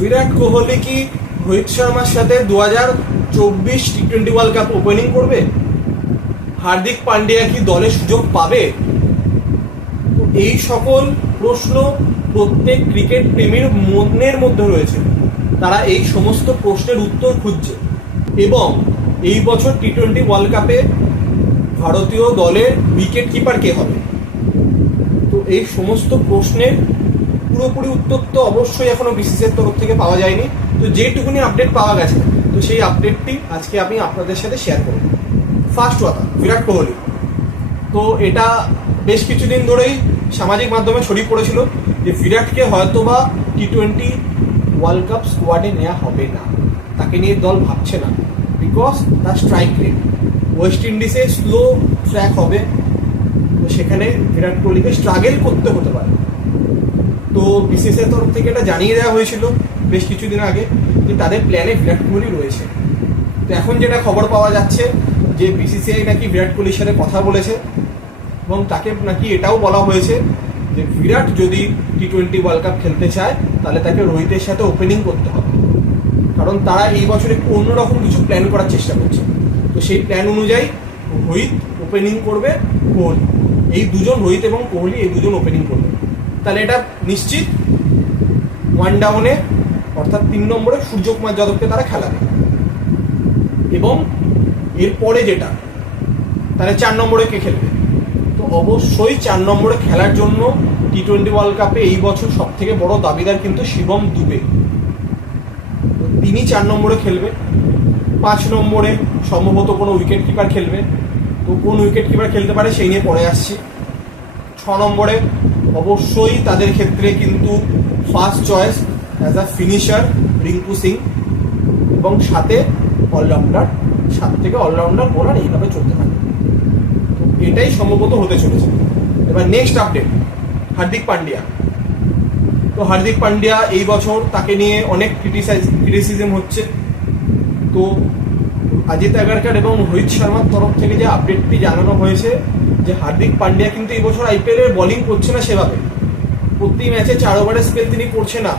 বিরাট কোহলি কি রোহিত শর্মার সাথে 2024 টি-20 ওয়ার্ল্ড কাপ ওপেনিং করবে? হার্দিক পান্ডিয়া কি দলে সুযোগ পাবে? এই সকল প্রশ্ন প্রত্যেক ক্রিকেট প্রেমীর মনের মধ্যে রয়েছে। তারা এই সমস্ত প্রশ্নের উত্তর খুঁজছে। এবং এই বছর টি-20 ওয়ার্ল্ড কাপে ভারতীয় দলের উইকেট কিপার কে হবে? তো এই সমস্ত প্রশ্নের পুরোপুরি উত্তর তো অবশ্যই এখনো বিসিসিআইয়ের তরফ থেকে পাওয়া যায়নি। তো যেটুকুনি আপডেট পাওয়া গেছে, তো সেই আপডেটটি আজকে আমি আপনাদের সাথে শেয়ার করব। ফার্স্ট কথা, বিরাট কোহলি। তো এটা বেশ কিছুদিন ধরেই সামাজিক মাধ্যমে ছড়িয়ে পড়েছিল যে বিরাটকে হয়তোবা টি-20 ওয়ার্ল্ড কাপ স্কোয়াডে নেওয়া হবে না, তাকে নিয়ে দল ভাবছে না, বিকজ তার স্ট্রাইক রেট ওয়েস্ট ইন্ডিজে স্লো ট্র্যাক হবে, তো সেখানে বিরাট কোহলিকে স্ট্রাগল করতে হতে পারে। তো বিসিসিআইয়ের তরফ থেকে এটা জানিয়ে দেওয়া হয়েছিল বেশ কিছুদিন আগে যে তাদের প্ল্যানে বিরাট কোহলি রয়েছে। তো এখন যেটা খবর পাওয়া যাচ্ছে যে বিসিসিআই নাকি বিরাট কোহলির সাথে কথা বলেছে এবং তাকে নাকি এটাও বলা হয়েছে যে বিরাট যদি টি-20 ওয়ার্ল্ড কাপ খেলতে চায় তাহলে তাকে রোহিতের সাথে ওপেনিং করতে হবে, কারণ তারা এই বছর একটু অন্যরকম কিছু প্ল্যান করার চেষ্টা করছে। তো সেই প্ল্যান অনুযায়ী রোহিত ওপেনিং করবে, কোহলি, এই দুজন, রোহিত এবং কোহলি এই দুজন ওপেনিং করবে। তাহলে এটা নিশ্চিত ওয়ান ডাউনে অর্থাৎ 3 নম্বরে সূর্যকুমার যাদবকে তারা খেলাবে। এবং এরপরে যেটা, তাহলে 4 নম্বরে কে খেলবে? তো অবশ্যই 4 নম্বরে খেলার জন্য টি-20 ওয়ার্ল্ড কাপে এই বছর সব থেকে বড় দাবিদার কিন্তু শিবম দুবে। তিনি 4 নম্বরে খেলবে। 5 নম্বরে সম্ভবত কোনো উইকেট কিপার খেলবে। তো কোন উইকেট কিপার খেলতে পারে সেই নিয়ে পরে আসছি। 6 নম্বরে অবশ্যই তাদের ক্ষেত্রে কিন্তু first choice as a finisher Rinku Singh, এবং সাথে অলরাউন্ডার, 7 থেকে অলরাউন্ডার বোলার, এইভাবে চলতে থাকে। তো এটাই সম্ভবত হতে চলেছে। এবার নেক্সট আপডেট, হার্দিক পান্ডিয়া। তো হার্দিক পান্ডিয়া এই বছর তাকে নিয়ে অনেক ক্রিটিসিজম হচ্ছে। তো অজিত আগারকার এবং রোহিত শর্মার তরফ থেকে যে আপডেটটি জানানো হয়েছে যে হার্দিক পান্ডিয়া কিন্তু এই বছর আইপিএল এর বোলিং করছে না সেভাবে, প্রতি ম্যাচে 4 ওভারের স্পেল তিনি করছে না,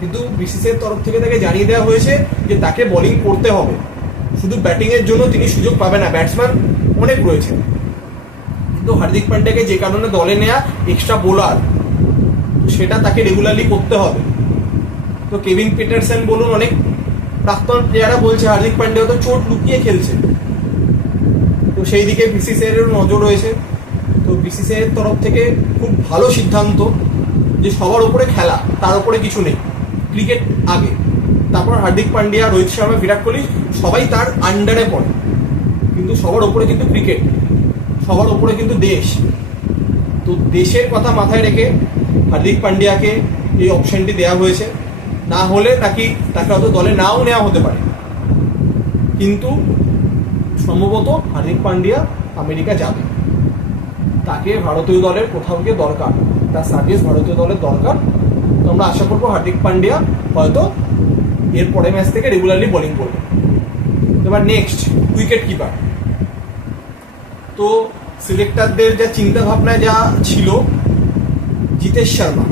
কিন্তু বিসিসিআইয়ের তরফ থেকে তাকে জানিয়ে দেওয়া হয়েছে যে তাকে বোলিং করতে হবে, শুধু ব্যাটিং এর জন্য তিনি সুযোগ পাবে না, ব্যাটসম্যান অনেক রয়েছে। কিন্তু হার্দিক পান্ডিয়াকে যে কারণে দলে নেওয়া এক্সট্রা বোলার, সেটা তাকে রেগুলারলি করতে হবে। তো কেভিন পিটারসেন বলুন, অনেক প্রাক্তন প্লেয়াররা বলছে হার্দিক পান্ডিয়া তো চোট লুকিয়ে খেলছে। তো সেই দিকে বিসিসিআইয়ের নজর রয়েছে। তো বিসিসিআইয়ের তরফ থেকে খুব ভালো সিদ্ধান্ত যে সবার উপরে খেলা, তার উপরে কিছু নেই, ক্রিকেট আগে, তারপর হার্দিক পান্ডিয়া, রোহিত শর্মা, বিরাট কোহলি সবাই তার আন্ডারে পড়ে, কিন্তু সবার উপরে কিন্তু ক্রিকেট, সবার উপরে কিন্তু দেশ। তো দেশের কথা মাথায় রেখে হার্দিক পান্ডিয়াকে এই অপশনটি দেওয়া হয়েছে। না হলে নাকি তাকে হয়তো দলে নাও নেওয়া হতে পারে, কিন্তু সম্ভবত হার্দিক পান্ডিয়া আমেরিকা যাবে, তাকে ভারতীয় দলের কোথাও গিয়ে দরকার, তার সার্ভিস ভারতীয় দলের দরকার। তো আমরা আশা করবো হার্দিক পান্ডিয়া হয়তো এর পরের ম্যাচ থেকে রেগুলারলি বোলিং করবে। এবার নেক্সট, উইকেট কিপার। তো সিলেক্টরদের যা চিন্তা ভাবনা যা ছিল, জিতেশ শর্মা,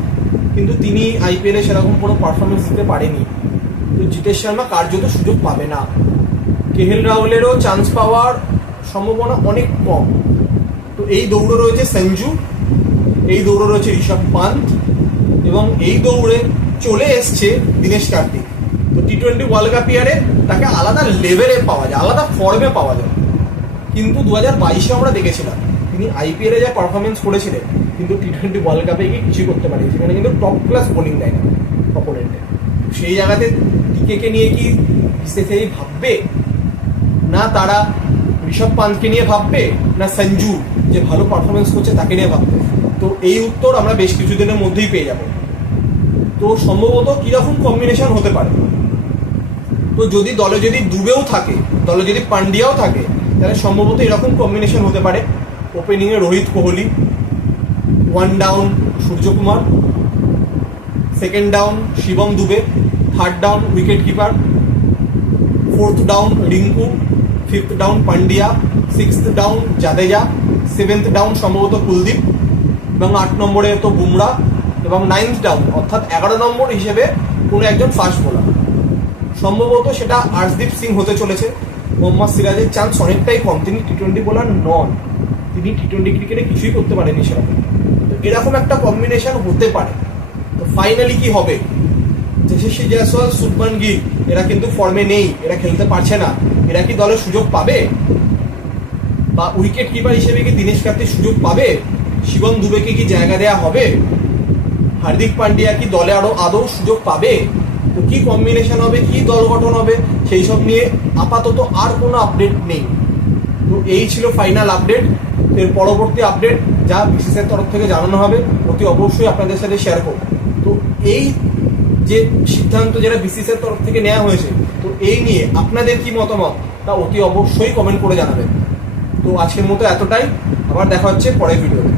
কিন্তু তিনি আইপিএলে সেরকম কোনো পারফরমেন্স দিতে পারেনি। তো জিতেশ শর্মা কার্যত সুযোগ পাবে না। কেএল রাহুলেরও চান্স পাওয়ার সম্ভাবনা অনেক কম। তো এই দৌড়ে রয়েছে সঞ্জু, এই দৌড়ে রয়েছে ঋষভ পান্ত, এবং এই দৌড়ে চলে এসছে দীনেশ কার্তিক। তো টি-20 ওয়ার্ল্ড কাপ ইয়ারে তাকে আলাদা লেভেলে পাওয়া যায়, আলাদা ফর্মে পাওয়া যায়। কিন্তু 2022-এ আমরা দেখেছিলাম তিনি আইপিএলে যা পারফরমেন্স করেছিলেন, কিন্তু টি-20 ওয়ার্ল্ড কাপে গিয়ে কিছুই করতে পারেনি, সেখানে কিন্তু টপ ক্লাস বোলিং দেয় না অপোনেন্টে। সেই জায়গাতে টিকেকে নিয়ে কি বিসিসিআই ভাববে না, তারা ঋষভ পান্তকে নিয়ে ভাববে না সঞ্জু যে ভালো পারফরমেন্স করছে তাকে নিয়ে ভাববে? তো এই উত্তর আমরা বেশ কিছুদিনের মধ্যেই পেয়ে যাব। তো সম্ভবত কিরকম কম্বিনেশন হতে পারে। তো যদি দলে যদি দুবেও থাকে, দলে যদি পান্ডিয়াও থাকে, তাহলে সম্ভবত এরকম কম্বিনেশন হতে পারে। ওপেনিংয়ে Rohit, Kohli, 1 down Suryakumar, 2nd down Shivam Dube, 3rd down wicket keeper, 4th down Rinku, 5th down Pandya, 6th down Jadeja, 7th down সম্ভবত কুলদীপ, এবং 8 নম্বরে তো বুমরা, এবং 9th ডাউন অর্থাৎ 11 নম্বর হিসেবে কোনো একজন ফাস্ট বোলার। সম্ভবত সেটা আর্শদীপ সিং হতে চলেছে। মোহাম্মদ সিরাজের চান্স অনেকটাই কম, তিনি টি-20 বোলার নন, তিনি টি-20 ক্রিকেটে কিছুই করতে পারেনি সেরকম। তো এরকম একটা কম্বিনেশন হতে পারে। তো ফাইনালি কি হবে? যশস্বী জয়সওয়াল, শুভমান গিল এরা কিন্তু ফর্মে নেই, এরা খেলতে পারছে না, এরা কি দলে সুযোগ পাবে? বা উইকেট কিপার হিসেবে কি দীনেশ কার্তিক সুযোগ পাবে? শিবম দুবেকে কি জায়গা দেওয়া হবে? হার্দিক পান্ডিয়া কি দলে আদৌ সুযোগ পাবে? তো কি কম্বিনেশন হবে, কি দল গঠন হবে, সেই সব নিয়ে আপাতত আর কোনো আপডেট নেই। তো এই ছিল ফাইনাল আপডেট। এর পরবর্তী আপডেট যা বিসিসিআইয়ের তরফ থেকে জানানো হবে অতি অবশ্যই আপনাদের সাথে শেয়ার করব। তো এই যে সিদ্ধান্ত যেটা বিসিসিআইয়ের তরফ থেকে নেওয়া হয়েছে, তো এই নিয়ে আপনাদের কি মতামত তা অতি অবশ্যই কমেন্ট করে জানাবেন। তো আজকের মতো এতটাই, আবার দেখা হচ্ছে পরের ভিডিওতে।